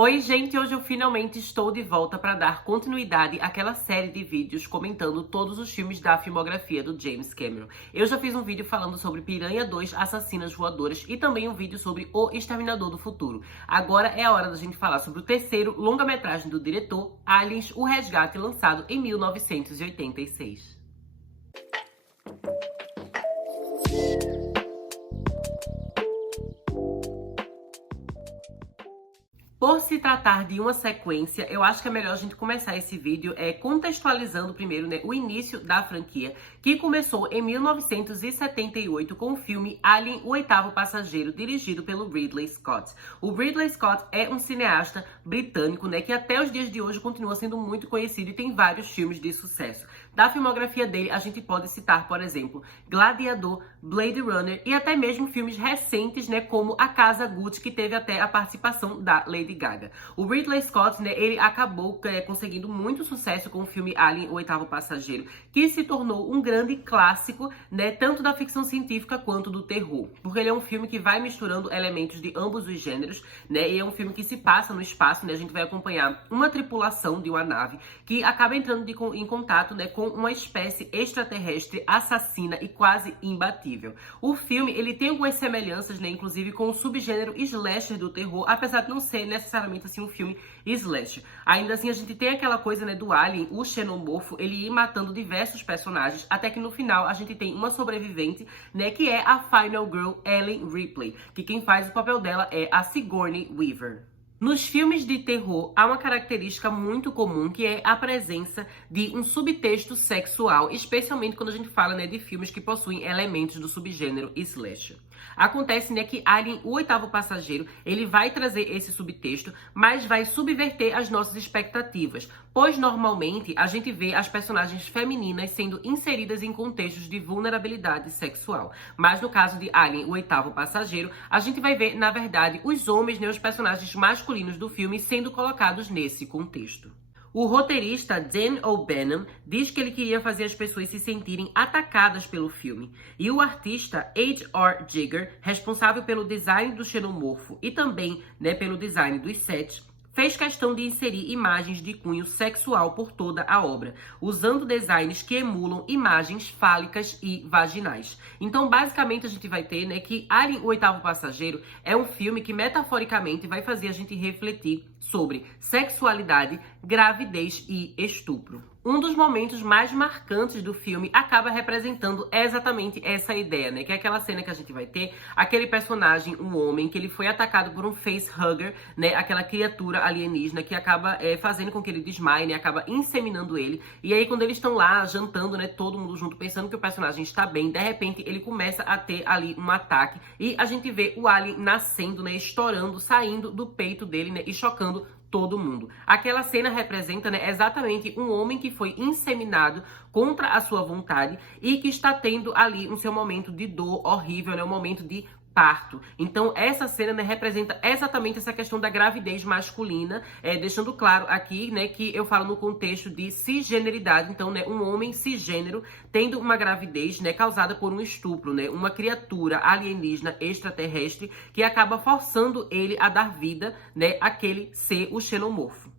Oi, gente! Hoje eu finalmente estou de volta para dar continuidade àquela série de vídeos comentando todos os filmes da filmografia do James Cameron. Eu já fiz um vídeo falando sobre Piranha 2, Assassinas Voadoras e também um vídeo sobre O Exterminador do Futuro. Agora é a hora da gente falar sobre o terceiro longa-metragem do diretor, Aliens, O Resgate, lançado em 1986. Por se tratar de uma sequência, eu acho que é melhor a gente começar esse vídeo contextualizando primeiro, o início da franquia, que começou em 1978 com o filme Alien, o Oitavo Passageiro, dirigido pelo Ridley Scott. O Ridley Scott é um cineasta britânico, que até os dias de hoje continua sendo muito conhecido e tem vários filmes de sucesso. Da filmografia dele, a gente pode citar, por exemplo, Gladiador, Blade Runner e até mesmo filmes recentes, como A Casa Gucci, que teve até a participação da Lady Gaga. O Ridley Scott, ele acabou conseguindo muito sucesso com o filme Alien, o Oitavo Passageiro, que se tornou um grande clássico, tanto da ficção científica quanto do terror. Porque ele é um filme que vai misturando elementos de ambos os gêneros, e é um filme que se passa no espaço, a gente vai acompanhar uma tripulação de uma nave que acaba entrando em contato, com uma espécie extraterrestre assassina e quase imbatível. O filme, ele tem algumas semelhanças, inclusive com o subgênero slasher do terror, apesar de não ser necessariamente assim um filme slasher. Ainda assim, a gente tem aquela coisa, do Alien, o xenomorfo, ele ir matando diversos personagens, até que no final a gente tem uma sobrevivente, que é a Final Girl, Ellen Ripley, que quem faz o papel dela é a Sigourney Weaver. Nos filmes de terror, há uma característica muito comum, que é a presença de um subtexto sexual, especialmente quando a gente fala, de filmes que possuem elementos do subgênero slasher. Acontece, que Alien, o Oitavo Passageiro, ele vai trazer esse subtexto, mas vai subverter as nossas expectativas, pois normalmente a gente vê as personagens femininas sendo inseridas em contextos de vulnerabilidade sexual. Mas no caso de Alien, o Oitavo Passageiro, a gente vai ver, na verdade, os homens, os personagens masculinos do filme sendo colocados nesse contexto. O roteirista Dan O'Bannon diz que ele queria fazer as pessoas se sentirem atacadas pelo filme. E o artista H.R. Giger, responsável pelo design do xenomorfo e também, pelo design dos sets, fez questão de inserir imagens de cunho sexual por toda a obra, usando designs que emulam imagens fálicas e vaginais. Então, basicamente, a gente vai ter, que Alien, o Oitavo Passageiro, é um filme que, metaforicamente, vai fazer a gente refletir sobre sexualidade, gravidez e estupro. Um dos momentos mais marcantes do filme acaba representando exatamente essa ideia, que é aquela cena que a gente vai ter, aquele personagem, um homem, que ele foi atacado por um facehugger, aquela criatura alienígena que acaba fazendo com que ele desmaie, acaba inseminando ele. E aí, quando eles estão lá jantando, todo mundo junto, pensando que o personagem está bem, de repente ele começa a ter ali um ataque e a gente vê o alien nascendo, estourando, saindo do peito dele, e chocando todo mundo. Aquela cena representa, exatamente um homem que foi inseminado contra a sua vontade e que está tendo ali um seu momento de dor horrível, um momento de parto. Então, essa cena, representa exatamente essa questão da gravidez masculina, deixando claro aqui, que eu falo no contexto de cisgeneridade. Então, um homem cisgênero tendo uma gravidez, causada por um estupro, uma criatura alienígena extraterrestre que acaba forçando ele a dar vida, àquele ser, o xenomorfo.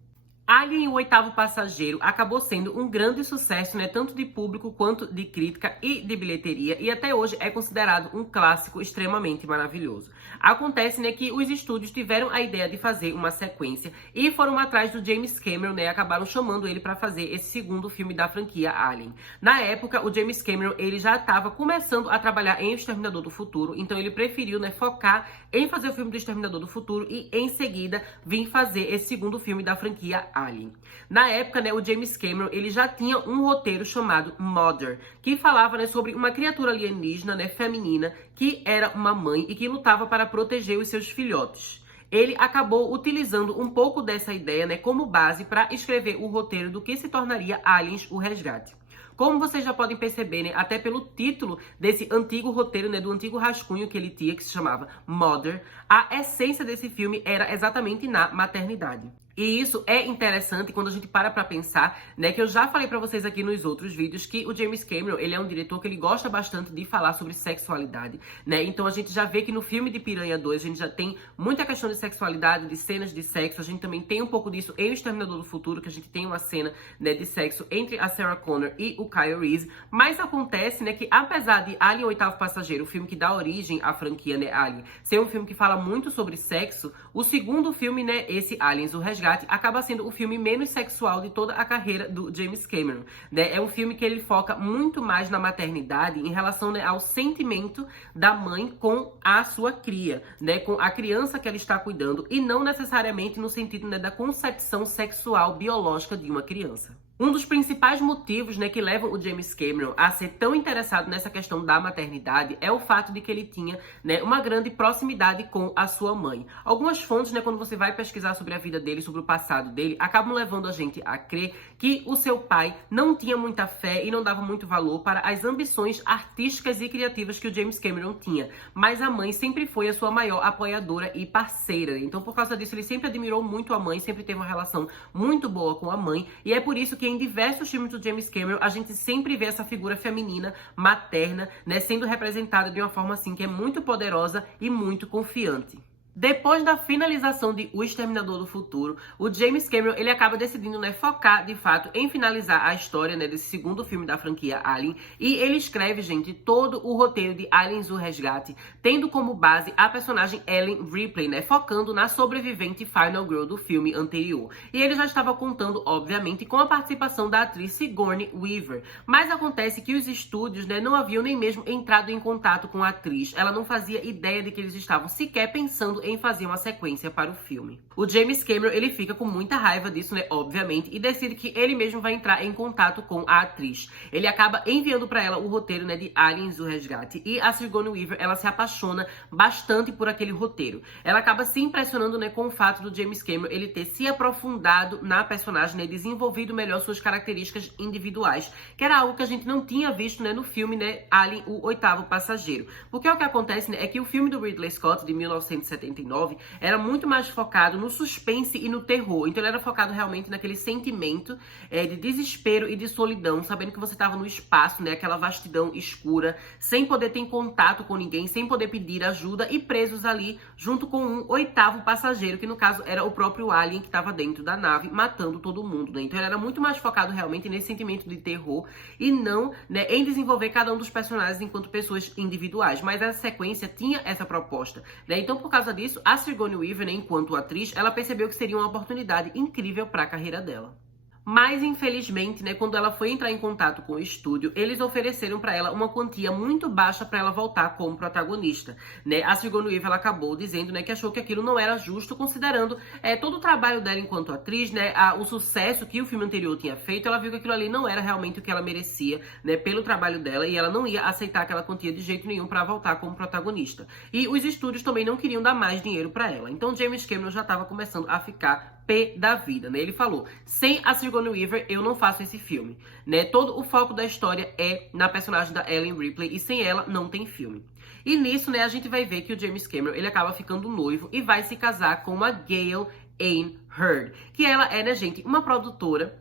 Alien, o Oitavo Passageiro, acabou sendo um grande sucesso, tanto de público quanto de crítica e de bilheteria, e até hoje é considerado um clássico extremamente maravilhoso. Acontece, que os estúdios tiveram a ideia de fazer uma sequência e foram atrás do James Cameron, acabaram chamando ele para fazer esse segundo filme da franquia Alien. Na época, o James Cameron, ele já estava começando a trabalhar em O Exterminador do Futuro, então ele preferiu, focar em fazer o filme do Exterminador do Futuro e, em seguida, vir fazer esse segundo filme da franquia Alien. Na época, o James Cameron, ele já tinha um roteiro chamado Mother, que falava, sobre uma criatura alienígena, feminina, que era uma mãe e que lutava para proteger os seus filhotes. Ele acabou utilizando um pouco dessa ideia, como base para escrever o roteiro do que se tornaria Aliens, o Resgate. Como vocês já podem perceber, até pelo título desse antigo roteiro, do antigo rascunho que ele tinha, que se chamava Mother, a essência desse filme era exatamente na maternidade. E isso é interessante quando a gente para pra pensar, né, que eu já falei pra vocês aqui nos outros vídeos que o James Cameron, ele é um diretor que ele gosta bastante de falar sobre sexualidade, né? Então a gente já vê que no filme de Piranha 2 a gente já tem muita questão de sexualidade, de cenas de sexo. A gente também tem um pouco disso em O Exterminador do Futuro, que a gente tem uma cena, né, de sexo entre a Sarah Connor e o Kyle Reese. Mas acontece, né, que apesar de Alien, o Oitavo Passageiro, o filme que dá origem à franquia, né, Alien, ser um filme que fala muito sobre sexo, o segundo filme, né, esse Aliens, o Resgate, acaba sendo o filme menos sexual de toda a carreira do James Cameron, né? É um filme que ele foca muito mais na maternidade em relação, né, ao sentimento da mãe com a sua cria, né, com a criança que ela está cuidando, e não necessariamente no sentido, né, da concepção sexual biológica de uma criança. Um dos principais motivos, né, que levam o James Cameron a ser tão interessado nessa questão da maternidade é o fato de que ele tinha, né, uma grande proximidade com a sua mãe. Algumas fontes, né, quando você vai pesquisar sobre a vida dele, sobre o passado dele, acabam levando a gente a crer que o seu pai não tinha muita fé e não dava muito valor para as ambições artísticas e criativas que o James Cameron tinha. Mas a mãe sempre foi a sua maior apoiadora e parceira. Então, por causa disso, ele sempre admirou muito a mãe, sempre teve uma relação muito boa com a mãe, e é por isso que em diversos filmes do James Cameron, a gente sempre vê essa figura feminina, materna, né, sendo representada de uma forma assim que é muito poderosa e muito confiante. Depois da finalização de O Exterminador do Futuro, o James Cameron, ele acaba decidindo, né, focar, de fato, em finalizar a história, né, desse segundo filme da franquia Alien. E ele escreve, gente, todo o roteiro de Aliens, o Resgate, tendo como base a personagem Ellen Ripley, né, focando na sobrevivente Final Girl do filme anterior. E ele já estava contando, obviamente, com a participação da atriz Sigourney Weaver. Mas acontece que os estúdios, né, não haviam nem mesmo entrado em contato com a atriz. Ela não fazia ideia de que eles estavam sequer pensando em fazer uma sequência para o filme. O James Cameron, ele fica com muita raiva disso, né, obviamente, e decide que ele mesmo vai entrar em contato com a atriz. Ele acaba enviando para ela o roteiro, né, de Aliens, o Resgate, e a Sigourney Weaver, ela se apaixona bastante por aquele roteiro. Ela acaba se impressionando, né, com o fato do James Cameron, ele ter se aprofundado na personagem, né, desenvolvido melhor suas características individuais, que era algo que a gente não tinha visto, né, no filme, né, Alien, o Oitavo Passageiro. Porque o que acontece, né, é que o filme do Ridley Scott, de 1979, era muito mais focado no suspense e no terror. Então ele era focado realmente naquele sentimento de desespero e de solidão, sabendo que você estava no espaço, né, aquela vastidão escura, sem poder ter contato com ninguém, sem poder pedir ajuda e presos ali junto com um oitavo passageiro, que no caso era o próprio Alien que estava dentro da nave, matando todo mundo, né? Então ele era muito mais focado realmente nesse sentimento de terror e não, né, em desenvolver cada um dos personagens enquanto pessoas individuais. Mas a sequência tinha essa proposta, né? Então por causa disso, a Sigourney Weaver, né, enquanto atriz, ela percebeu que seria uma oportunidade incrível para a carreira dela. Mas, infelizmente, né, quando ela foi entrar em contato com o estúdio, eles ofereceram para ela uma quantia muito baixa para ela voltar como protagonista, né? A Sigourney Weaver, ela acabou dizendo, né, que achou que aquilo não era justo, considerando todo o trabalho dela enquanto atriz, né, o sucesso que o filme anterior tinha feito. Ela viu que aquilo ali não era realmente o que ela merecia, né, pelo trabalho dela, e ela não ia aceitar aquela quantia de jeito nenhum para voltar como protagonista. E os estúdios também não queriam dar mais dinheiro para ela. Então, James Cameron já estava começando a ficar pé da vida, né? Ele falou: sem a Sigourney Weaver, eu não faço esse filme, né? Todo o foco da história é na personagem da Ellen Ripley e sem ela não tem filme. E nisso, né, a gente vai ver que o James Cameron, ele acaba ficando noivo e vai se casar com a Gale Anne Hurd, que ela é, né, gente, uma produtora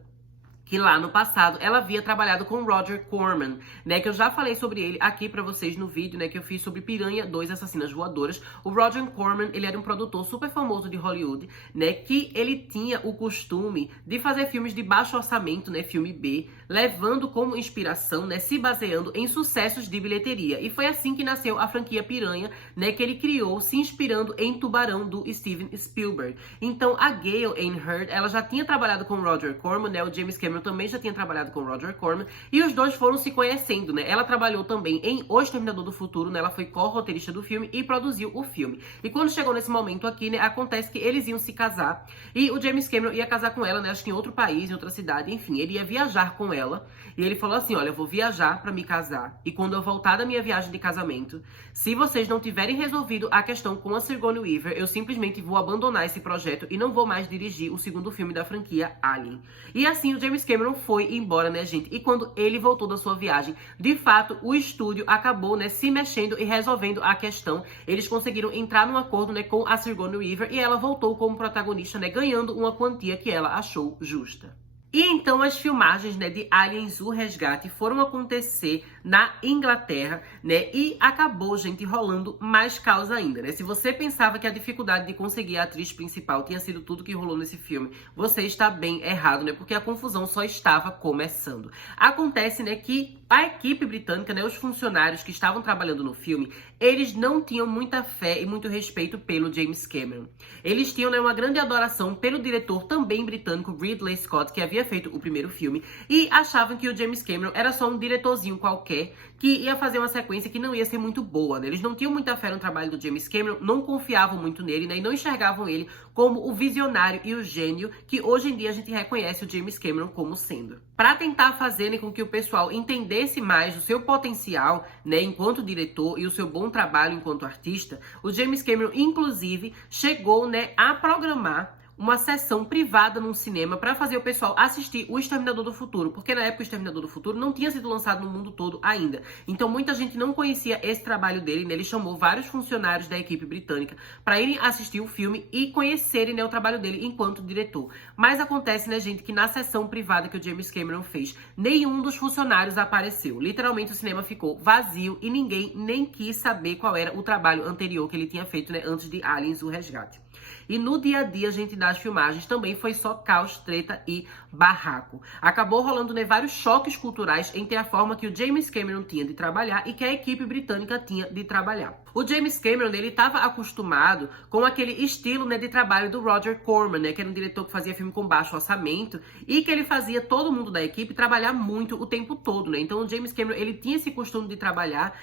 que lá no passado ela havia trabalhado com Roger Corman, né, que eu já falei sobre ele aqui pra vocês no vídeo, né, que eu fiz sobre Piranha 2 Assassinas Voadoras. O Roger Corman, ele era um produtor super famoso de Hollywood, né, que ele tinha o costume de fazer filmes de baixo orçamento, né, filme B, levando como inspiração, né, se baseando em sucessos de bilheteria. E foi assim que nasceu a franquia Piranha, né, que ele criou se inspirando em Tubarão do Steven Spielberg. Então a Gale Anne Hurd, ela já tinha trabalhado com Roger Corman, né, o James Cameron também já tinha trabalhado com Roger Corman, e os dois foram se conhecendo, né? Ela trabalhou também em O Exterminador do Futuro, né? Ela foi co-roteirista do filme e produziu o filme. E quando chegou nesse momento aqui, né, acontece que eles iam se casar, e o James Cameron ia casar com ela, né, acho que em outro país, em outra cidade, enfim, ele ia viajar com ela, e ele falou assim: olha, eu vou viajar pra me casar, e quando eu voltar da minha viagem de casamento, se vocês não tiverem resolvido a questão com a Sigourney Weaver, eu simplesmente vou abandonar esse projeto e não vou mais dirigir o segundo filme da franquia Alien. E assim, o James Cameron foi embora, né, gente? E quando ele voltou da sua viagem, de fato, o estúdio acabou, né, se mexendo e resolvendo a questão. Eles conseguiram entrar num acordo, né, com a Sigourney Weaver e ela voltou como protagonista, né, ganhando uma quantia que ela achou justa. E então as filmagens, né, de Aliens, o Resgate foram acontecer na Inglaterra, né, e acabou, gente, rolando mais caos ainda, né? Se você pensava que a dificuldade de conseguir a atriz principal tinha sido tudo que rolou nesse filme, você está bem errado, né, porque a confusão só estava começando. Acontece, né, que a equipe britânica, né, os funcionários que estavam trabalhando no filme, eles não tinham muita fé e muito respeito pelo James Cameron. Eles tinham, né, uma grande adoração pelo diretor também britânico Ridley Scott, que havia feito o primeiro filme, e achavam que o James Cameron era só um diretorzinho qualquer que ia fazer uma sequência que não ia ser muito boa, né? Eles não tinham muita fé no trabalho do James Cameron, não confiavam muito nele, né? E não enxergavam ele como o visionário e o gênio que hoje em dia a gente reconhece o James Cameron como sendo. Para tentar fazer, né, com que o pessoal entendesse mais o seu potencial, né, enquanto diretor e o seu bom trabalho enquanto artista, o James Cameron, inclusive, chegou, né, a programar uma sessão privada num cinema para fazer o pessoal assistir O Exterminador do Futuro, porque na época O Exterminador do Futuro não tinha sido lançado no mundo todo ainda. Então muita gente não conhecia esse trabalho dele, né? Ele chamou vários funcionários da equipe britânica para irem assistir o filme e conhecerem, né, o trabalho dele enquanto diretor. Mas acontece, né, gente, que na sessão privada que o James Cameron fez, nenhum dos funcionários apareceu. Literalmente o cinema ficou vazio e ninguém nem quis saber qual era o trabalho anterior que ele tinha feito, né, antes de Aliens, o Resgate. E no dia a dia, gente, das filmagens também foi só caos, treta e barraco. Acabou rolando, né, vários choques culturais entre a forma que o James Cameron tinha de trabalhar e que a equipe britânica tinha de trabalhar. O James Cameron, ele estava acostumado com aquele estilo, né, de trabalho do Roger Corman, né, que era um diretor que fazia filme com baixo orçamento e que ele fazia todo mundo da equipe trabalhar muito o tempo todo, né? Então o James Cameron, ele tinha esse costume de trabalhar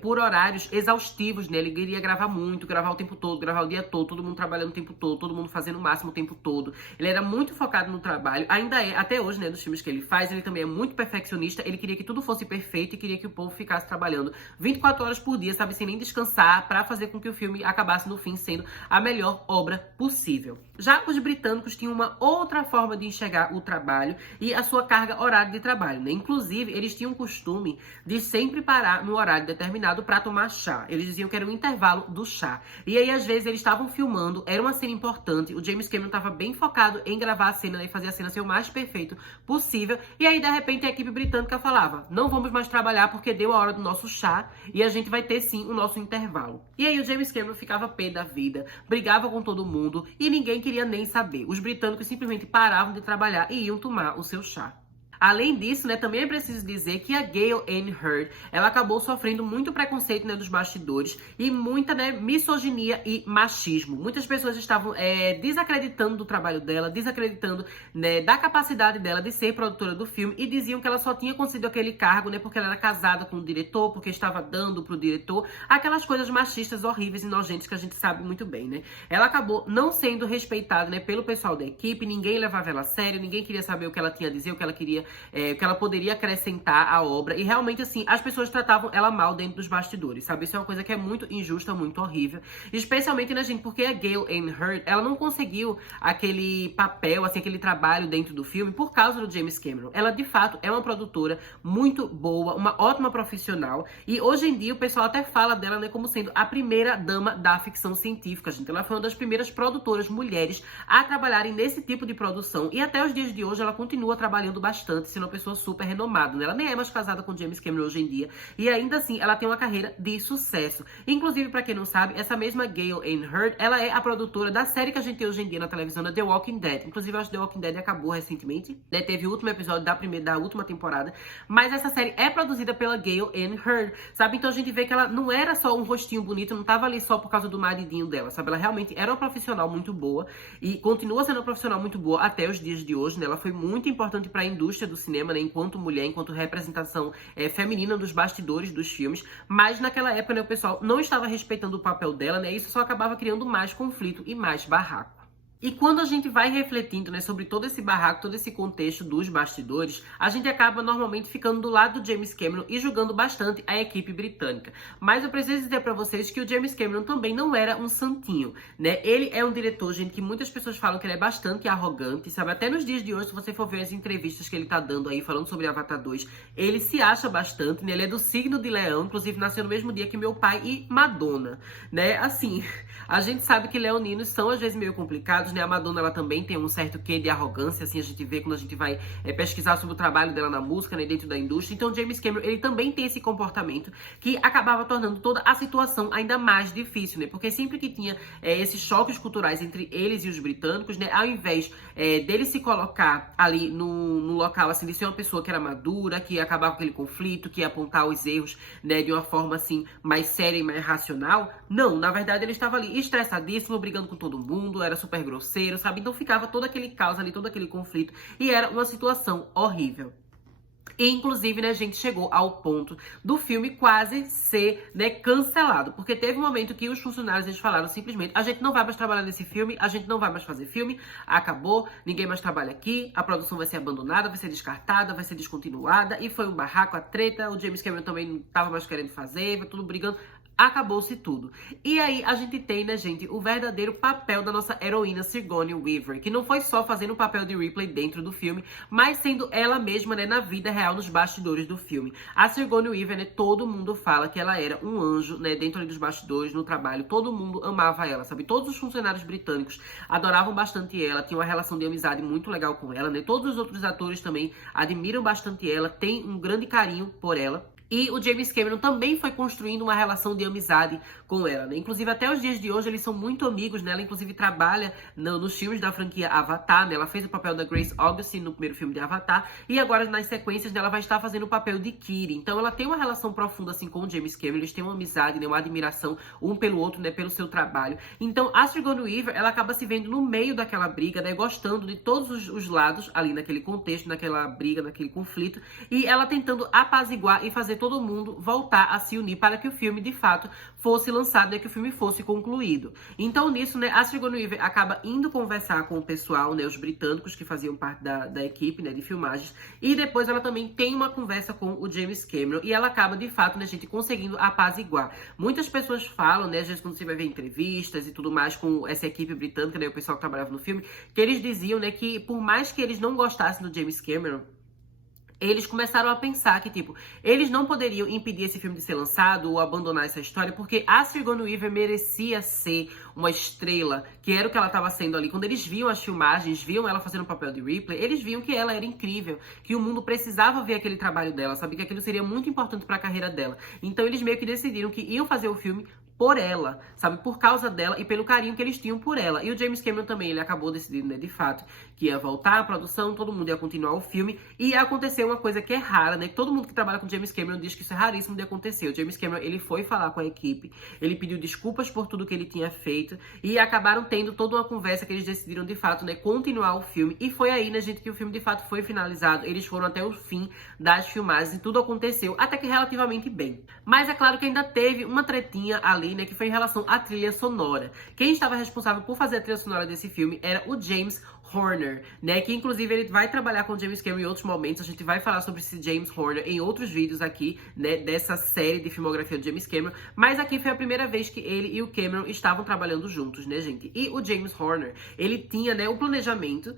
por horários exaustivos, né? Ele queria gravar muito, gravar o tempo todo, gravar o dia todo mundo trabalhando o tempo todo, todo mundo fazendo o máximo o tempo todo. Ele era muito focado no trabalho, ainda é, até hoje, né, dos filmes que ele faz, ele também é muito perfeccionista, ele queria que tudo fosse perfeito e queria que o povo ficasse trabalhando 24 horas por dia, sabe, sem nem descansar, para fazer com que o filme acabasse no fim sendo a melhor obra possível. Já os britânicos tinham uma outra forma de enxergar o trabalho e a sua carga horária de trabalho, né? Inclusive, eles tinham o costume de sempre parar no horário determinado para tomar chá. Eles diziam que era um intervalo do chá. E aí, às vezes, eles estavam filmando, era uma cena importante, o James Cameron estava bem focado em gravar a cena, né, e fazer a cena ser o mais perfeito possível. E aí, de repente, a equipe britânica falava: não vamos mais trabalhar porque deu a hora do nosso chá e a gente vai ter, sim, o nosso intervalo. E aí, o James Cameron ficava pé da vida, brigava com todo mundo e ninguém queria nem saber. Os britânicos simplesmente paravam de trabalhar e iam tomar o seu chá. Além disso, né, também é preciso dizer que a Gale Anne Hurd, ela acabou sofrendo muito preconceito, né, dos bastidores e muita, né, misoginia e machismo. Muitas pessoas estavam desacreditando do trabalho dela, desacreditando, né, da capacidade dela de ser produtora do filme e diziam que ela só tinha conseguido aquele cargo, né, porque ela era casada com o diretor, porque estava dando pro diretor, aquelas coisas machistas horríveis e nojentas que a gente sabe muito bem, né. Ela acabou não sendo respeitada, né, pelo pessoal da equipe, ninguém levava ela a sério, ninguém queria saber o que ela tinha a dizer, o que ela queria, o que ela poderia acrescentar à obra. E realmente, assim, as pessoas tratavam ela mal dentro dos bastidores, sabe? Isso é uma coisa que é muito injusta, muito horrível. Especialmente, né, gente, porque a Gale Anne Hurd, ela não conseguiu aquele papel, assim, aquele trabalho dentro do filme por causa do James Cameron. Ela, de fato, é uma produtora muito boa, uma ótima profissional. E hoje em dia o pessoal até fala dela, né, como sendo a primeira dama da ficção científica, gente. Ela foi uma das primeiras produtoras mulheres a trabalharem nesse tipo de produção. E até os dias de hoje ela continua trabalhando bastante, sendo uma pessoa super renomada, né? Ela nem é mais casada com James Cameron hoje em dia. E ainda assim, ela tem uma carreira de sucesso. Inclusive, pra quem não sabe, essa mesma Gale Anne Hurd, ela é a produtora da série que a gente tem hoje em dia na televisão, The Walking Dead. Inclusive, eu acho que The Walking Dead acabou recentemente, né? Teve o último episódio da última temporada. Mas essa série é produzida pela Gale Anne Hurd, sabe? Então a gente vê que ela não era só um rostinho bonito, não tava ali só por causa do maridinho dela, sabe? Ela realmente era uma profissional muito boa e continua sendo uma profissional muito boa até os dias de hoje, né? Ela foi muito importante para a indústria do cinema, né? Enquanto mulher, enquanto representação feminina dos bastidores dos filmes. Mas naquela época, né, o pessoal não estava respeitando o papel dela, né? Isso só acabava criando mais conflito e mais barraco. E quando a gente vai refletindo, né, sobre todo esse barraco, todo esse contexto dos bastidores, a gente acaba normalmente ficando do lado do James Cameron e julgando bastante a equipe britânica. Mas eu preciso dizer pra vocês que o James Cameron também não era um santinho, né? Ele é um diretor, gente, que muitas pessoas falam que ele é bastante arrogante, sabe? Até nos dias de hoje, se você for ver as entrevistas que ele tá dando aí, falando sobre Avatar 2, ele se acha bastante, né? Ele é do signo de Leão, inclusive nasceu no mesmo dia que meu pai e Madonna, né? Assim, a gente sabe que leoninos são às vezes meio complicados, né? A Madonna, ela também tem um certo quê de arrogância, assim, a gente vê quando a gente vai pesquisar sobre o trabalho dela na música, né, dentro da indústria. Então, James Cameron, ele também tem esse comportamento que acabava tornando toda a situação ainda mais difícil, né? Porque sempre que tinha esses choques culturais entre eles e os britânicos, né, ao invés dele se colocar ali no local, assim, de ser uma pessoa que era madura, que ia acabar com aquele conflito, que ia apontar os erros, né, de uma forma, assim, mais séria e mais racional, não, na verdade, ele estava ali estressadíssimo, brigando com todo mundo, era super grosseiro, sabe? Então ficava todo aquele caos ali, todo aquele conflito, e era uma situação horrível. E, inclusive, né, a gente chegou ao ponto do filme quase ser, né, cancelado. Porque teve um momento que os funcionários, eles falaram simplesmente: a gente não vai mais trabalhar nesse filme, a gente não vai mais fazer filme, acabou, ninguém mais trabalha aqui, a produção vai ser abandonada, vai ser descartada, vai ser descontinuada. E foi um barraco, a treta, o James Cameron também não tava mais querendo fazer, vai tudo brigando. Acabou-se tudo. E aí a gente tem, né, gente, o verdadeiro papel da nossa heroína Sigourney Weaver, que não foi só fazendo o papel de Ripley dentro do filme, mas sendo ela mesma, né, na vida real, nos bastidores do filme. A Sigourney Weaver, né, todo mundo fala que ela era um anjo, né, dentro ali dos bastidores, no trabalho. Todo mundo amava ela, sabe? Todos os funcionários britânicos adoravam bastante ela, tinham uma relação de amizade muito legal com ela, né? Todos os outros atores também admiram bastante ela, têm um grande carinho por ela. E o James Cameron também foi construindo uma relação de amizade com ela, né? Inclusive, até os dias de hoje, eles são muito amigos, né? Ela, inclusive, trabalha nos filmes da franquia Avatar, né? Ela fez o papel da Grace Augustine no primeiro filme de Avatar. E agora, nas sequências, ela vai estar fazendo o papel de Kiri. Então, ela tem uma relação profunda, assim, com o James Cameron. Eles têm uma amizade, né? Uma admiração um pelo outro, né? Pelo seu trabalho. Então, a Sigourney Weaver, ela acaba se vendo no meio daquela briga, né? Gostando de todos os lados ali naquele contexto, naquela briga, naquele conflito. E ela tentando apaziguar e fazer todo mundo voltar a se unir para que o filme, de fato, fosse lançado, né, que o filme fosse concluído. Então, nisso, né, a Sigourney Weaver acaba indo conversar com o pessoal, né, os britânicos que faziam parte da equipe, né, de filmagens, e depois ela também tem uma conversa com o James Cameron, e ela acaba, de fato, né, gente, conseguindo apaziguar. Muitas pessoas falam, né, às vezes quando você vai ver entrevistas e tudo mais com essa equipe britânica, né, o pessoal que trabalhava no filme, que eles diziam, né, que por mais que eles não gostassem do James Cameron, eles começaram a pensar que, tipo, eles não poderiam impedir esse filme de ser lançado ou abandonar essa história, porque a Sigourney Weaver merecia ser uma estrela, que era o que ela estava sendo ali. Quando eles viam as filmagens, viam ela fazendo o papel de Ripley, eles viam que ela era incrível, que o mundo precisava ver aquele trabalho dela, sabia que aquilo seria muito importante para a carreira dela. Então eles meio que decidiram que iam fazer o filme por ela, sabe? Por causa dela e pelo carinho que eles tinham por ela. E o James Cameron também, ele acabou decidindo, né, de fato, que ia voltar à produção, todo mundo ia continuar o filme. E aconteceu uma coisa que é rara, né? Que todo mundo que trabalha com o James Cameron diz que isso é raríssimo de acontecer. O James Cameron, ele foi falar com a equipe, ele pediu desculpas por tudo que ele tinha feito e acabaram tendo toda uma conversa que eles decidiram, de fato, né, continuar o filme. E foi aí, né, gente, que o filme, de fato, foi finalizado. Eles foram até o fim das filmagens e tudo aconteceu até que relativamente bem. Mas é claro que ainda teve uma tretinha ali, né, que foi em relação à trilha sonora. Quem estava responsável por fazer a trilha sonora desse filme era o James Horner, né, que inclusive ele vai trabalhar com o James Cameron em outros momentos. A gente vai falar sobre esse James Horner em outros vídeos aqui, né, dessa série de filmografia do James Cameron, mas aqui foi a primeira vez que ele e o Cameron estavam trabalhando juntos, né, gente? E o James Horner, ele tinha, né, o planejamento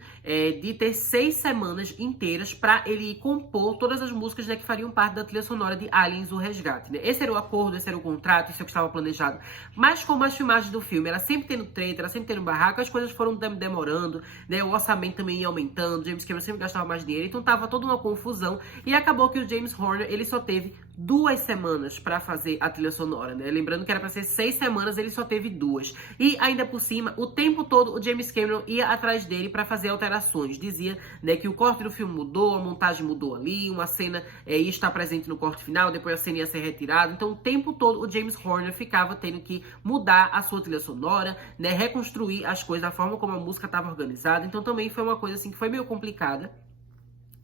de ter 6 semanas inteiras pra ele compor todas as músicas, né, que fariam parte da trilha sonora de Aliens, o Resgate, né? Esse era o acordo, esse era o contrato, isso é o que estava planejado. Mas como as filmagens do filme, era sempre tendo treta, era sempre tendo barraco, as coisas foram demorando, né? O orçamento também ia aumentando, James Cameron sempre gastava mais dinheiro, então tava toda uma confusão. E acabou que o James Horner, ele só teve 2 semanas pra fazer a trilha sonora, né? Lembrando que era pra ser 6 semanas, ele só teve 2. E ainda por cima, o tempo todo o James Cameron ia atrás dele pra fazer alterações. Dizia, né, que o corte do filme mudou, a montagem mudou ali, uma cena ia estar presente no corte final, depois a cena ia ser retirada. Então o tempo todo o James Horner ficava tendo que mudar a sua trilha sonora, né, reconstruir as coisas da forma como a música estava organizada. Então também foi uma coisa assim que foi meio complicada.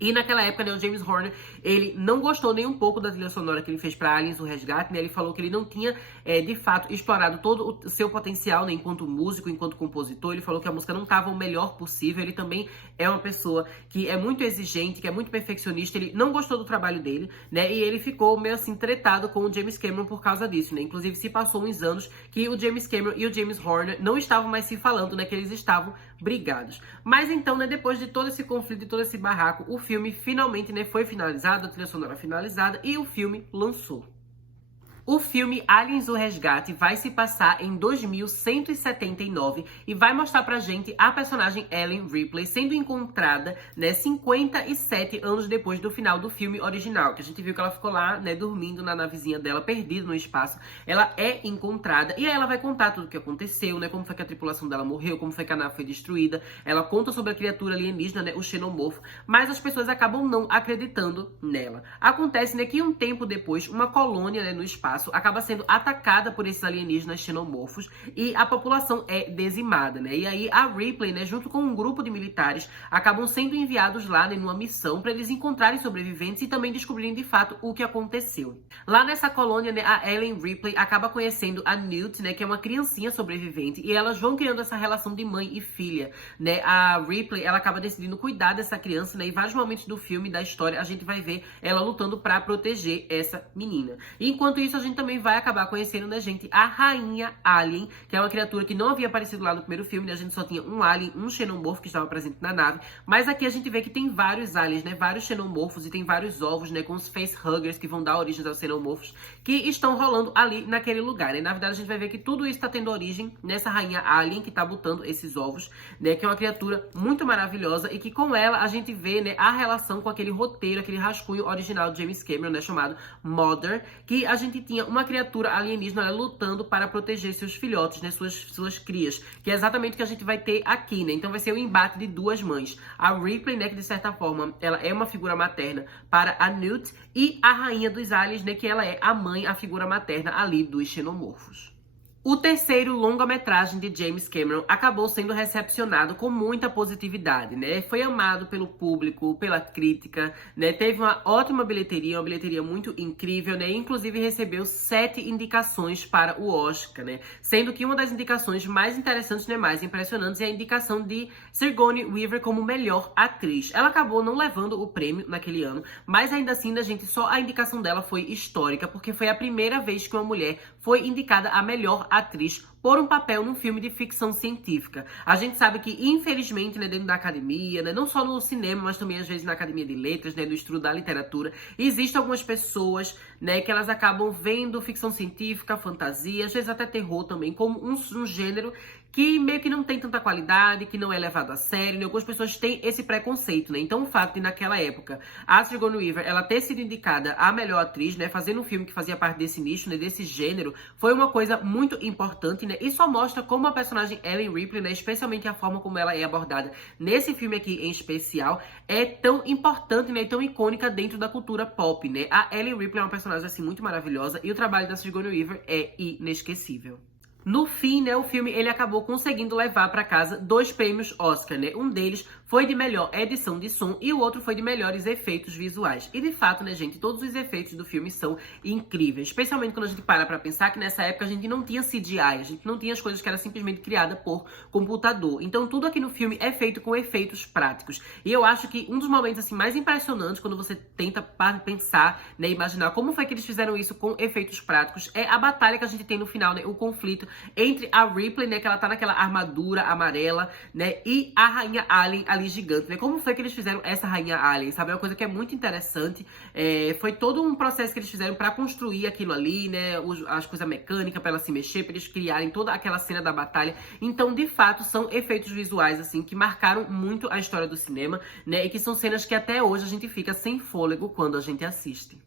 E naquela época, né, o James Horner, ele não gostou nem um pouco da trilha sonora que ele fez para Aliens, o Resgate, né? Ele falou que ele não tinha, de fato, explorado todo o seu potencial, né, enquanto músico, enquanto compositor. Ele falou que a música não estava o melhor possível. Ele também é uma pessoa que é muito exigente, que é muito perfeccionista. Ele não gostou do trabalho dele, né? E ele ficou meio assim tretado com o James Cameron por causa disso, né? Inclusive, se passou uns anos que o James Cameron e o James Horner não estavam mais se falando, né? Que eles estavam brigados. Mas então, né, depois de todo esse conflito e todo esse barraco, o filme finalmente, né, foi finalizado, a trilha sonora finalizada e o filme lançou. O filme Aliens, o Resgate vai se passar em 2179 e vai mostrar pra gente a personagem Ellen Ripley sendo encontrada, né, 57 anos depois do final do filme original, que a gente viu que ela ficou lá, né, dormindo na navezinha dela, perdida no espaço. Ela é encontrada e aí ela vai contar tudo o que aconteceu, né, como foi que a tripulação dela morreu, como foi que a nave foi destruída. Ela conta sobre a criatura alienígena, né, o xenomorfo, mas as pessoas acabam não acreditando nela. Acontece, né, que um tempo depois, uma colônia, né, no espaço acaba sendo atacada por esses alienígenas xenomorfos e a população é dizimada, né? E aí a Ripley, né, junto com um grupo de militares, acabam sendo enviados lá, né, numa missão para eles encontrarem sobreviventes e também descobrirem de fato o que aconteceu. Lá nessa colônia, né, a Ellen Ripley acaba conhecendo a Newt, né, que é uma criancinha sobrevivente, e elas vão criando essa relação de mãe e filha, né? A Ripley, ela acaba decidindo cuidar dessa criança, né? E em vários momentos do filme, da história, a gente vai ver ela lutando para proteger essa menina. E enquanto isso, a gente também vai acabar conhecendo, né, gente, a Rainha Alien, que é uma criatura que não havia aparecido lá no primeiro filme, né? A gente só tinha um alien, um xenomorfo que estava presente na nave, mas aqui a gente vê que tem vários aliens, né, vários xenomorfos e tem vários ovos, né, com os facehuggers que vão dar origem aos xenomorfos, que estão rolando ali naquele lugar, né? Na verdade, a gente vai ver que tudo isso está tendo origem nessa Rainha Alien que tá botando esses ovos, né, que é uma criatura muito maravilhosa e que com ela a gente vê, né, a relação com aquele roteiro, aquele rascunho original de James Cameron, né, chamado Mother, que a gente tinha uma criatura alienígena, né, lutando para proteger seus filhotes, né, suas crias, que é exatamente o que a gente vai ter aqui, né? Então vai ser o embate de duas mães. A Ripley, né, que de certa forma ela é uma figura materna para a Newt, e a rainha dos aliens, né, que ela é a mãe, a figura materna ali dos xenomorfos. O terceiro longa-metragem de James Cameron acabou sendo recepcionado com muita positividade, né? Foi amado pelo público, pela crítica, né? Teve uma ótima bilheteria, uma bilheteria muito incrível, né? Inclusive recebeu 7 indicações para o Oscar, né? Sendo que uma das indicações mais interessantes, né, mais impressionantes, é a indicação de Sigourney Weaver como melhor atriz. Ela acabou não levando o prêmio naquele ano, mas ainda assim, né, gente, só a indicação dela foi histórica, porque foi a primeira vez que uma mulher foi indicada a melhor atriz por um papel num filme de ficção científica. A gente sabe que, infelizmente, né, dentro da academia, né, não só no cinema, mas também às vezes na academia de letras, né, no estudo da literatura, existem algumas pessoas, né, que elas acabam vendo ficção científica, fantasia, às vezes até terror também, como um gênero que meio que não tem tanta qualidade, que não é levado a sério, né? Algumas pessoas têm esse preconceito, né? Então o fato de naquela época a Sigourney Weaver, ela ter sido indicada a melhor atriz, né, fazendo um filme que fazia parte desse nicho, né, desse gênero, foi uma coisa muito importante, né? E só mostra como a personagem Ellen Ripley, né, especialmente a forma como ela é abordada nesse filme aqui em especial, é tão importante, né, e tão icônica dentro da cultura pop, né? A Ellen Ripley é uma personagem assim muito maravilhosa e o trabalho da Sigourney Weaver é inesquecível. No fim, né, o filme ele acabou conseguindo levar para casa 2 prêmios Oscar, né? Um deles foi de melhor edição de som e o outro foi de melhores efeitos visuais. E de fato, né, gente, todos os efeitos do filme são incríveis, especialmente quando a gente para pensar que nessa época a gente não tinha CGI, a gente não tinha as coisas que era simplesmente criada por computador. Então tudo aqui no filme é feito com efeitos práticos. E eu acho que um dos momentos assim mais impressionantes quando você tenta pensar, né, imaginar como foi que eles fizeram isso com efeitos práticos é a batalha que a gente tem no final, né, o conflito entre a Ripley, né, que ela tá naquela armadura amarela, né, e a Rainha Alien ali gigante, né? Como foi que eles fizeram essa Rainha Alien, sabe? É uma coisa que é muito interessante. Foi todo um processo que eles fizeram pra construir aquilo ali, né? As coisas mecânicas pra ela se mexer, pra eles criarem toda aquela cena da batalha. Então, de fato, são efeitos visuais, assim, que marcaram muito a história do cinema, né? E que são cenas que até hoje a gente fica sem fôlego quando a gente assiste.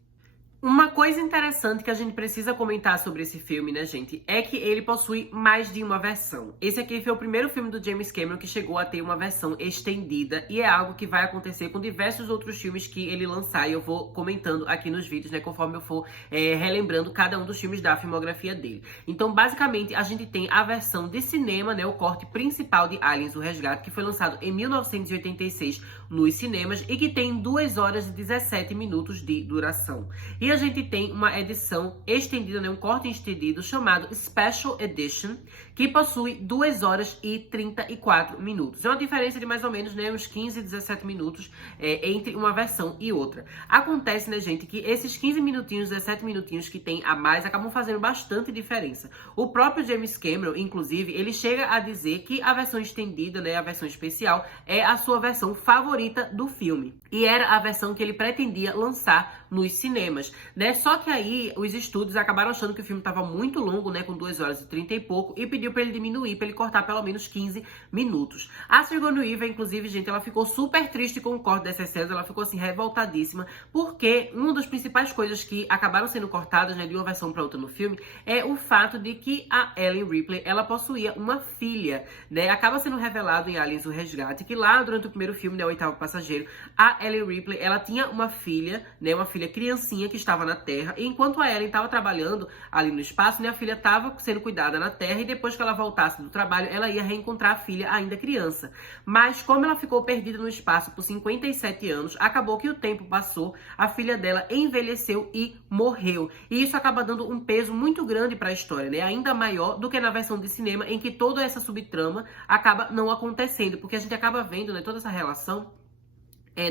Uma coisa interessante que a gente precisa comentar sobre esse filme, né, gente, é que ele possui mais de uma versão. Esse aqui foi o primeiro filme do James Cameron que chegou a ter uma versão estendida e é algo que vai acontecer com diversos outros filmes que ele lançar e eu vou comentando aqui nos vídeos, né, conforme eu for relembrando cada um dos filmes da filmografia dele. Então, basicamente, a gente tem a versão de cinema, né, o corte principal de Aliens, o Resgate, que foi lançado em 1986 nos cinemas e que tem 2 horas e 17 minutos de duração. E a gente tem uma edição estendida, né, um corte estendido chamado Special Edition, que possui 2 horas e 34 minutos. É uma diferença de mais ou menos, né, uns 15 e 17 minutos entre uma versão e outra. Acontece, né, gente, que esses 15 minutinhos, 17 minutinhos que tem a mais acabam fazendo bastante diferença. O próprio James Cameron, inclusive, ele chega a dizer que a versão estendida, né, a versão especial, é a sua versão favorita do filme. E era a versão que ele pretendia lançar nos cinemas, né? Só que aí os estúdios acabaram achando que o filme estava muito longo, né, com 2 horas e 30 e pouco, e pediu para ele diminuir, para ele cortar pelo menos 15 minutos. A Sigourney Weaver, inclusive, gente, ela ficou super triste com o corte dessas cenas, ela ficou assim revoltadíssima, porque uma das principais coisas que acabaram sendo cortadas, né, de uma versão para outra no filme, é o fato de que a Ellen Ripley, ela possuía uma filha, né? Acaba sendo revelado em Aliens, o Resgate, que lá durante o primeiro filme, né, O Oitavo Passageiro, a Ellen Ripley, ela tinha uma filha, né, uma filha criancinha que estava na Terra, e enquanto a Ellen estava trabalhando ali no espaço, né, a filha estava sendo cuidada na Terra, e depois que ela voltasse do trabalho, ela ia reencontrar a filha ainda criança. Mas como ela ficou perdida no espaço por 57 anos, acabou que o tempo passou, a filha dela envelheceu e morreu. E isso acaba dando um peso muito grande para a história, né, ainda maior do que na versão de cinema, em que toda essa subtrama acaba não acontecendo, porque a gente acaba vendo, né, toda essa relação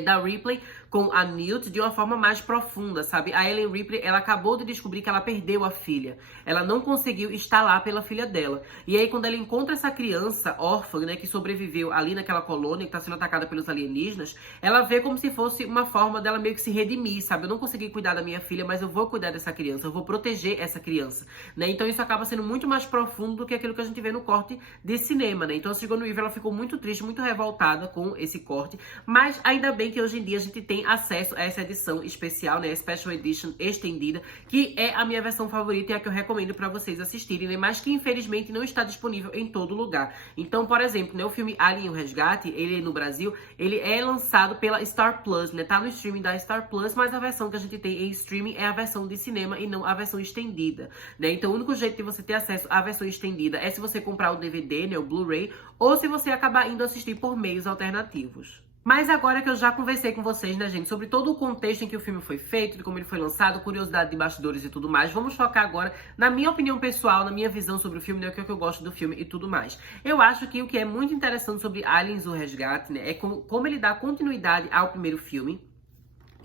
da Ripley com a Newt de uma forma mais profunda, sabe? A Ellen Ripley, ela acabou de descobrir que ela perdeu a filha. Ela não conseguiu estar lá pela filha dela. E aí, quando ela encontra essa criança órfã, né, que sobreviveu ali naquela colônia, que tá sendo atacada pelos alienígenas, ela vê como se fosse uma forma dela meio que se redimir, sabe? Eu não consegui cuidar da minha filha, mas eu vou cuidar dessa criança, eu vou proteger essa criança, né? Então isso acaba sendo muito mais profundo do que aquilo que a gente vê no corte de cinema, né? Então a Sigourney Weaver, ela ficou muito triste, muito revoltada com esse corte, mas ainda bem que hoje em dia a gente tem acesso a essa edição especial, né, Special Edition estendida, que é a minha versão favorita e a que eu recomendo para vocês assistirem, né, mas que infelizmente não está disponível em todo lugar. Então, por exemplo, né, o filme Alien o Resgate, ele no Brasil, ele é lançado pela Star Plus, né, tá no streaming da Star Plus, mas a versão que a gente tem em streaming é a versão de cinema e não a versão estendida, né? Então o único jeito de você ter acesso à versão estendida é se você comprar o DVD, né, o Blu-ray, ou se você acabar indo assistir por meios alternativos. Mas agora que eu já conversei com vocês, né, gente, sobre todo o contexto em que o filme foi feito, de como ele foi lançado, curiosidade de bastidores e tudo mais, vamos focar agora na minha opinião pessoal, na minha visão sobre o filme, né, o que é que eu gosto do filme e tudo mais. Eu acho que o que é muito interessante sobre Aliens, o Resgate, né, é como ele dá continuidade ao primeiro filme,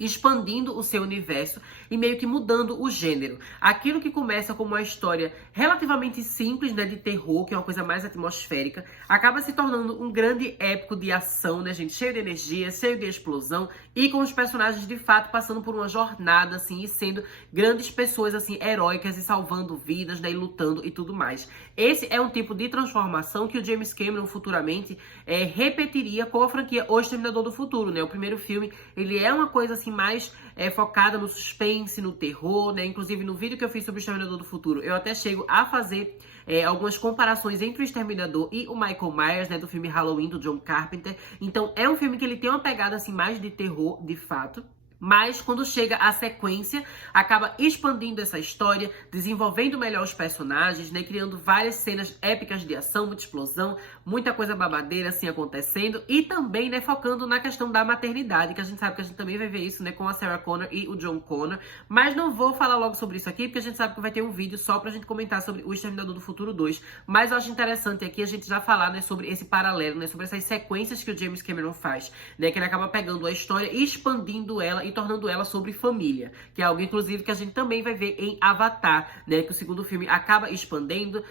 expandindo o seu universo e meio que mudando o gênero. Aquilo que começa como uma história relativamente simples, né, de terror, que é uma coisa mais atmosférica, acaba se tornando um grande épico de ação, né, gente, cheio de energia, cheio de explosão e com os personagens de fato passando por uma jornada, assim, e sendo grandes pessoas, assim, heróicas e salvando vidas, né, e lutando e tudo mais. Esse é um tipo de transformação que o James Cameron futuramente repetiria com a franquia O Exterminador do Futuro, né? O primeiro filme, ele é uma coisa assim mais focada no suspense, no terror, né? Inclusive no vídeo que eu fiz sobre o Exterminador do Futuro, eu até chego a fazer algumas comparações entre o Exterminador e o Michael Myers, né? Do filme Halloween, do John Carpenter. Então é um filme que ele tem uma pegada assim mais de terror, de fato. Mas quando chega a sequência, acaba expandindo essa história, desenvolvendo melhor os personagens, né? Criando várias cenas épicas de ação, muita explosão, muita coisa babadeira assim acontecendo. E também, né, focando na questão da maternidade, que a gente sabe que a gente também vai ver isso, né, com a Sarah Connor e o John Connor. Mas não vou falar logo sobre isso aqui, porque a gente sabe que vai ter um vídeo só pra gente comentar sobre o Exterminador do Futuro 2. Mas eu acho interessante aqui a gente já falar, né, sobre esse paralelo, né, sobre essas sequências que o James Cameron faz, né, que ele acaba pegando a história e expandindo ela e tornando ela sobre família, que é algo, inclusive, que a gente também vai ver em Avatar, né, que o segundo filme acaba expandindo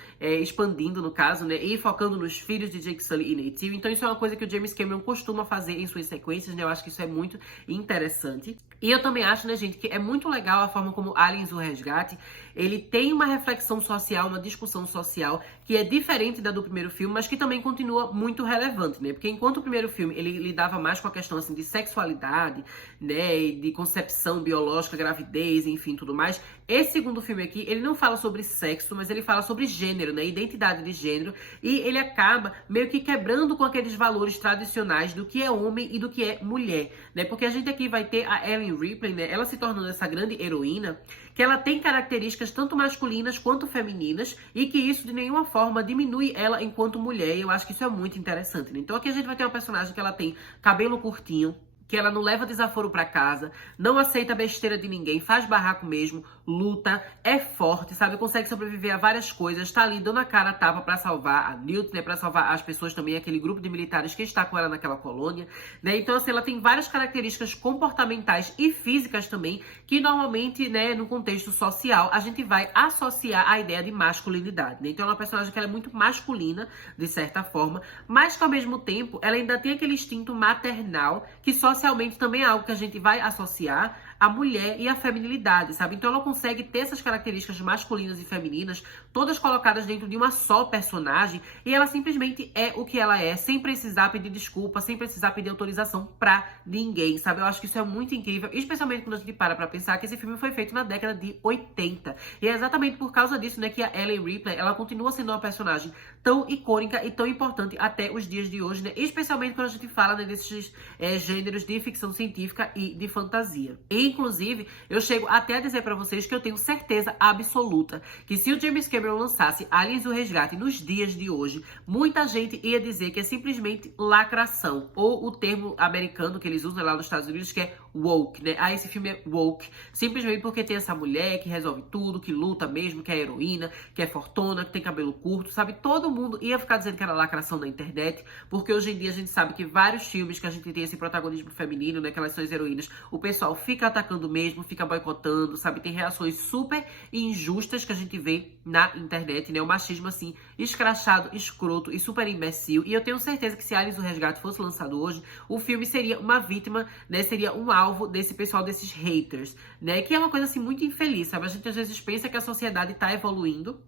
no caso, né, e focando nos filhos de Jake Sully e Neytiri. Então isso é uma coisa que o James Cameron costuma fazer em suas sequências, né, eu acho que isso é muito interessante. E eu também acho, né, gente, que é muito legal a forma como Aliens, o Resgate, ele tem uma reflexão social, uma discussão social que é diferente da do primeiro filme, mas que também continua muito relevante, né? Porque enquanto o primeiro filme, ele lidava mais com a questão, assim, de sexualidade, né, de concepção biológica, gravidez, enfim, tudo mais. Esse segundo filme aqui, ele não fala sobre sexo, mas ele fala sobre gênero, né? Identidade de gênero. E ele acaba meio que quebrando com aqueles valores tradicionais do que é homem e do que é mulher, né? Porque a gente aqui vai ter a Ellen Ripley, né? Ela se tornando essa grande heroína, que ela tem características tanto masculinas quanto femininas e que isso de nenhuma forma diminui ela enquanto mulher. E eu acho que isso é muito interessante, né? Então aqui a gente vai ter uma personagem que ela tem cabelo curtinho, que ela não leva desaforo pra casa, não aceita besteira de ninguém, faz barraco mesmo, luta, é forte, sabe? Consegue sobreviver a várias coisas, tá ali dando a cara a tapa pra salvar a Newt, né? Pra salvar as pessoas também, aquele grupo de militares que está com ela naquela colônia, né? Então, assim, ela tem várias características comportamentais e físicas também, que normalmente, né, no contexto social, a gente vai associar a ideia de masculinidade, né? Então, ela é uma personagem que ela é muito masculina, de certa forma, mas que ao mesmo tempo, ela ainda tem aquele instinto maternal, que socialmente também é algo que a gente vai associar a mulher e a feminilidade, sabe? Então ela consegue ter essas características masculinas e femininas todas colocadas dentro de uma só personagem e ela simplesmente é o que ela é, sem precisar pedir desculpa, sem precisar pedir autorização pra ninguém, sabe? Eu acho que isso é muito incrível, especialmente quando a gente para pra pensar que esse filme foi feito na década de 80. E é exatamente por causa disso, né, que a Ellen Ripley, ela continua sendo uma personagem tão icônica e tão importante até os dias de hoje, né? Especialmente quando a gente fala, né, desses gêneros de ficção científica e de fantasia. Inclusive, eu chego até a dizer pra vocês que eu tenho certeza absoluta que se o James Cameron lançasse Aliens: O Resgate nos dias de hoje, muita gente ia dizer que é simplesmente lacração, ou o termo americano que eles usam lá nos Estados Unidos, que é woke, né? Ah, esse filme é woke, simplesmente porque tem essa mulher que resolve tudo, que luta mesmo, que é heroína, que é fortuna, que tem cabelo curto, sabe? Todo mundo ia ficar dizendo que era lacração na internet, porque hoje em dia a gente sabe que vários filmes que a gente tem esse protagonismo feminino, né, que elas são as heroínas, o pessoal fica atacando mesmo, fica boicotando, sabe? Tem reações super injustas que a gente vê na internet, né? O machismo, assim, escrachado, escroto e super imbecil. E eu tenho certeza que se Aliens: O Resgate fosse lançado hoje, o filme seria uma vítima, né? Seria um alvo desse pessoal, desses haters, né? Que é uma coisa, assim, muito infeliz, sabe? A gente às vezes pensa que a sociedade tá evoluindo,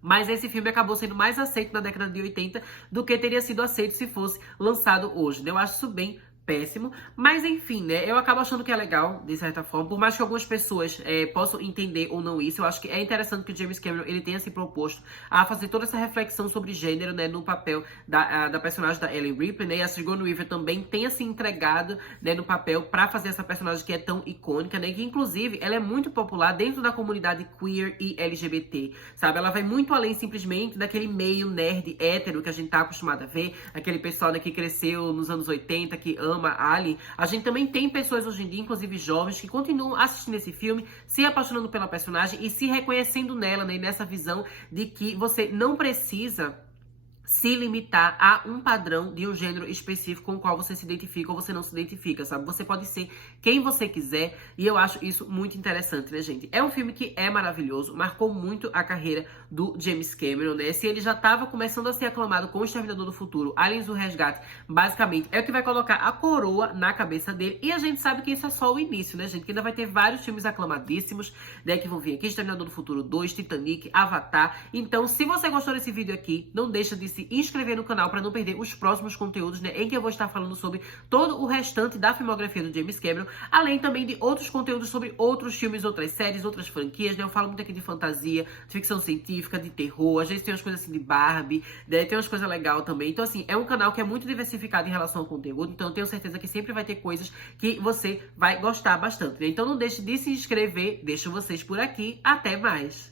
mas esse filme acabou sendo mais aceito na década de 80 do que teria sido aceito se fosse lançado hoje, né? Eu acho isso bem péssimo, mas enfim, né, eu acabo achando que é legal, de certa forma, por mais que algumas pessoas possam entender ou não isso, eu acho que é interessante que o James Cameron, ele tenha se proposto a fazer toda essa reflexão sobre gênero, né, no papel da personagem da Ellen Ripley, né, e a Sigourney Weaver também tenha se entregado, né, no papel pra fazer essa personagem que é tão icônica, né, que inclusive ela é muito popular dentro da comunidade queer e LGBT, sabe, ela vai muito além simplesmente daquele meio nerd hétero que a gente tá acostumado a ver, aquele pessoal, né, que cresceu nos anos 80, que ama Ali. A gente também tem pessoas hoje em dia, inclusive jovens, que continuam assistindo esse filme, se apaixonando pela personagem e se reconhecendo nela, né, nessa visão de que você não precisa se limitar a um padrão de um gênero específico com o qual você se identifica ou você não se identifica, sabe? Você pode ser quem você quiser e eu acho isso muito interessante, né, gente? É um filme que é maravilhoso, marcou muito a carreira do James Cameron, né? Se ele já estava começando a ser aclamado com O Exterminador do Futuro, Aliens: O Resgate, basicamente é o que vai colocar a coroa na cabeça dele e a gente sabe que isso é só o início, né, gente? Que ainda vai ter vários filmes aclamadíssimos, né, que vão vir aqui, Exterminador do Futuro 2, Titanic, Avatar. Então, se você gostou desse vídeo aqui, não deixa de se inscrever no canal para não perder os próximos conteúdos, né, em que eu vou estar falando sobre todo o restante da filmografia do James Cameron, além também de outros conteúdos sobre outros filmes, outras séries, outras franquias, né? Eu falo muito aqui de fantasia, de ficção científica, de terror, às vezes tem umas coisas assim de Barbie, né? Tem umas coisas legais também. Então, assim, é um canal que é muito diversificado em relação ao conteúdo, então eu tenho certeza que sempre vai ter coisas que você vai gostar bastante, né? Então não deixe de se inscrever, deixo vocês por aqui, até mais!